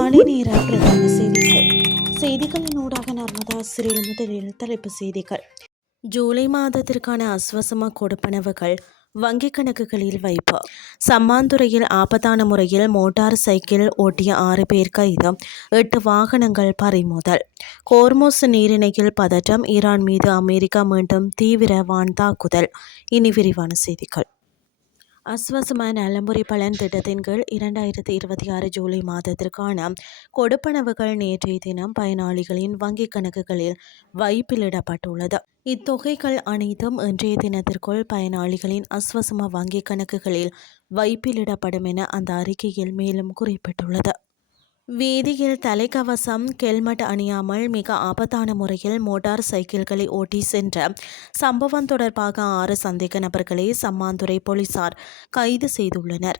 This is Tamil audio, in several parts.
காலை நேர பிரதான செய்திகளின் ஊடாக நர்மதா சிறில் முதலில் தலைப்பு செய்திகள். ஜூலை மாதத்திற்கான அஸ்வசம கொடுப்பனவுகள் வங்கிக் கணக்குகளில் வைப்பு. சம்மாந்துறையில் ஆபத்தான முறையில் மோட்டார் சைக்கிள் ஓட்டிய 6 பேர் கைது, 8 வாகனங்கள் பறிமுதல். கோர்மோஸ் நீரிணையில் பதட்டம், ஈரான் மீது அமெரிக்கா மீண்டும் தீவிர வான் தாக்குதல். இனி விரிவான செய்திகள். அஸ்வசம நலம்புரி பலன் திட்டத்தின் கீழ் 2026 ஜூலை மாதத்திற்கான கொடுப்பனவுகள் நேற்றைய தினம் பயனாளிகளின் வங்கிக் கணக்குகளில் வைப்பிலிடப்பட்டுள்ளது. இத்தொகைகள் அனைத்தும் இன்றைய தினத்திற்குள் பயனாளிகளின் அஸ்வசம வங்கிக் கணக்குகளில் வைப்பிலிடப்படும் என அந்த அறிக்கையில் மேலும் குறிப்பிட்டுள்ளது. வீதியில் தலைக்கவசம் ஹெல்மெட் அணியாமல் மிக ஆபத்தான முறையில் மோட்டார் சைக்கிள்களை ஓட்டி சென்ற சம்பவம் தொடர்பாக 6 சந்தேக நபர்களை சம்மாந்துறை போலீசார் கைது செய்துள்ளனர்.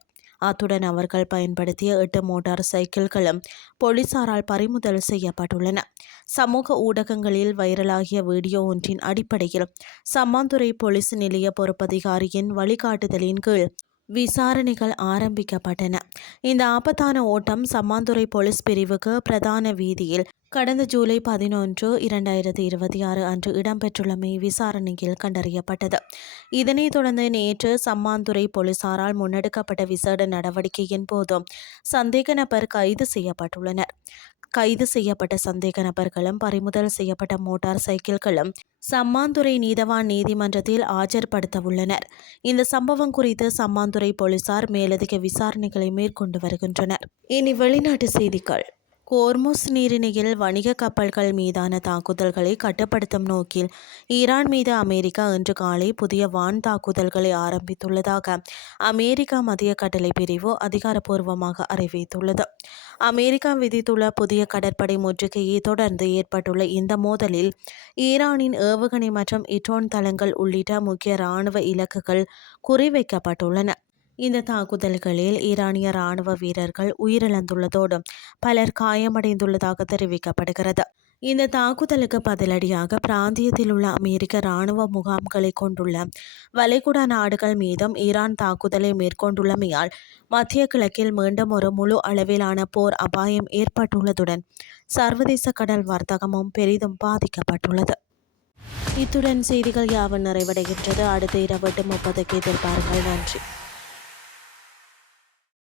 அத்துடன் அவர்கள் பயன்படுத்திய 8 மோட்டார் சைக்கிள்களும் போலீசாரால் பறிமுதல் செய்யப்பட்டுள்ளன. சமூக ஊடகங்களில் வைரலாகிய வீடியோ ஒன்றின் அடிப்படையில் சம்மாந்துறை போலீஸ் நிலைய பொறுப்பதிகாரியின் வழிகாட்டுதலின் கீழ் விசாரணைகள் ஆரம்பிக்கப்பட்டன. இந்த ஆபத்தான ஓட்டம் சம்மாந்துறை போலீஸ் பிரிவுக்கு பிரதான வீதியில் கடந்த ஜூலை 11, 2026 அன்று இடம்பெற்றுள்ளமை விசாரணையில் கண்டறியப்பட்டது. இதனைத் தொடர்ந்து நேற்று சம்மாந்துறை போலீசாரால் முன்னெடுக்கப்பட்ட விசேட நடவடிக்கையின் போது சந்தேக நபர் கைது செய்யப்பட்டுள்ளனர். கைது செய்யப்பட்ட சந்தேக நபர்களும் பறிமுதல் செய்யப்பட்ட மோட்டார் சைக்கிள்களும் சம்மாந்துறை நீதவான் நீதிமன்றத்தில் ஆஜர்படுத்தவுள்ளனர். இந்த சம்பவம் குறித்து சம்மாந்துறை போலீசார் மேலதிக விசாரணைகளை மேற்கொண்டு வருகின்றனர். இனி வெளிநாட்டு செய்திகள். கோர்முஸ் நீரிணையில் வணிக கப்பல்கள் மீதான தாக்குதல்களை கட்டுப்படுத்தும் நோக்கில் ஈரான் மீது அமெரிக்கா இன்று காலை புதிய வான் தாக்குதல்களை ஆரம்பித்துள்ளதாக அமெரிக்கா மத்திய கட்டளை பிரிவு அதிகாரப்பூர்வமாக அறிவித்துள்ளது. அமெரிக்கா விதித்துள்ள புதிய கடற்படை முற்றுகையை தொடர்ந்து ஏற்பட்டுள்ள இந்த மோதலில் ஈரானின் ஏவுகணை மற்றும் ட்ரோன் தளங்கள் உள்ளிட்ட முக்கிய இராணுவ இலக்குகள் குறிவைக்கப்பட்டுள்ளன. இந்த தாக்குதல்களில் ஈரானிய இராணுவ வீரர்கள் உயிரிழந்துள்ளதோடு பலர் காயமடைந்துள்ளதாக தெரிவிக்கப்படுகிறது. இந்த தாக்குதலுக்கு பதிலடியாக பிராந்தியத்தில் உள்ள அமெரிக்க இராணுவ முகாம்களை கொண்டுள்ள வளைகுடா நாடுகள் மீதும் ஈரான் தாக்குதலை மேற்கொண்டுள்ளமையால் மத்திய கிழக்கில் மீண்டும் ஒரு முழு அளவிலான போர் அபாயம் ஏற்பட்டுள்ளதுடன் சர்வதேச கடல் வர்த்தகமும் பெரிதும் பாதிக்கப்பட்டுள்ளது. இத்துடன் செய்திகள் யாவும் நிறைவடைகின்றது. அடுத்த இரவு 8:30 எதிர்பாருங்கள். நன்றி.